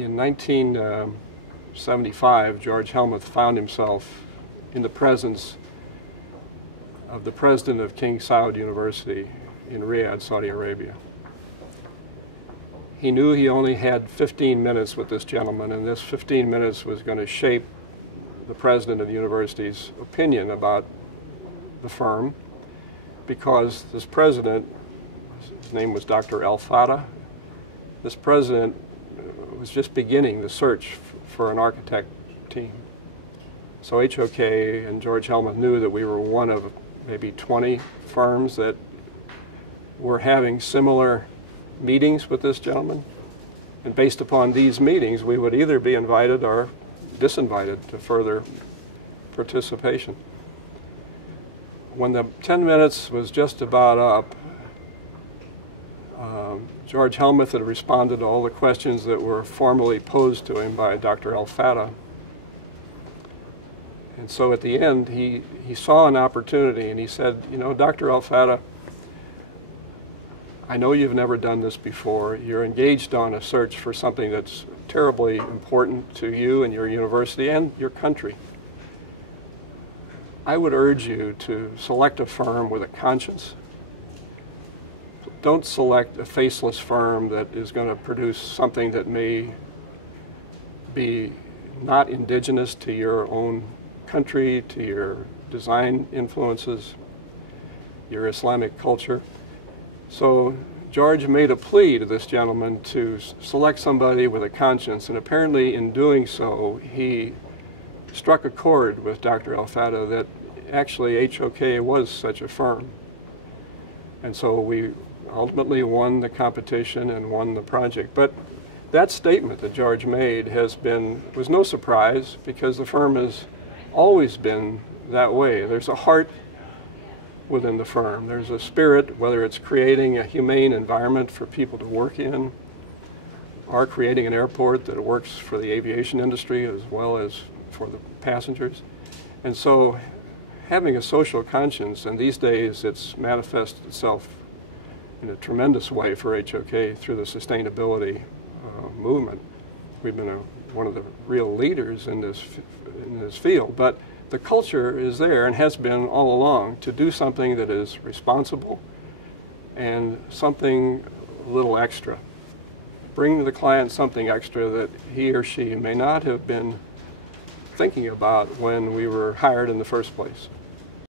In 1975, George Helmuth found himself in the presence of the president of King Saud University in Riyadh, Saudi Arabia. He knew he only had 15 minutes with this gentleman, and this 15 minutes was going to shape the president of the university's opinion about the firm, because this president, his name was Dr. Al-Fada, this president was just beginning the search for an architect team. So HOK and George Helmuth knew that we were one of maybe 20 firms that were having similar meetings with this gentleman. And based upon these meetings, we would either be invited or disinvited to further participation. When the 10 minutes was just about up, George Helmuth had responded to all the questions that were formally posed to him by Dr. Al-Fada. And so at the end, he saw an opportunity and he said, you know, Dr. Al-Fada, I know you've never done this before. You're engaged on a search for something that's terribly important to you and your university and your country. I would urge you to select a firm with a conscience. Don't select a faceless firm that is going to produce something that may be not indigenous to your own country, to your design influences, your Islamic culture. So George made a plea to this gentleman to select somebody with a conscience, and apparently in doing so, he struck a chord with Dr. Al-Fada that actually HOK was such a firm. And so we ultimately won the competition and won the project. But that statement that George made was no surprise, because the firm has always been that way. There's a heart within the firm. There's a spirit, whether it's creating a humane environment for people to work in, or creating an airport that works for the aviation industry as well as for the passengers. And so having a social conscience, and these days it's manifested itself in a tremendous way for HOK through the sustainability movement. We've been one of the real leaders in this field, but the culture is there and has been all along to do something that is responsible and something a little extra. Bring the client something extra that he or she may not have been thinking about when we were hired in the first place.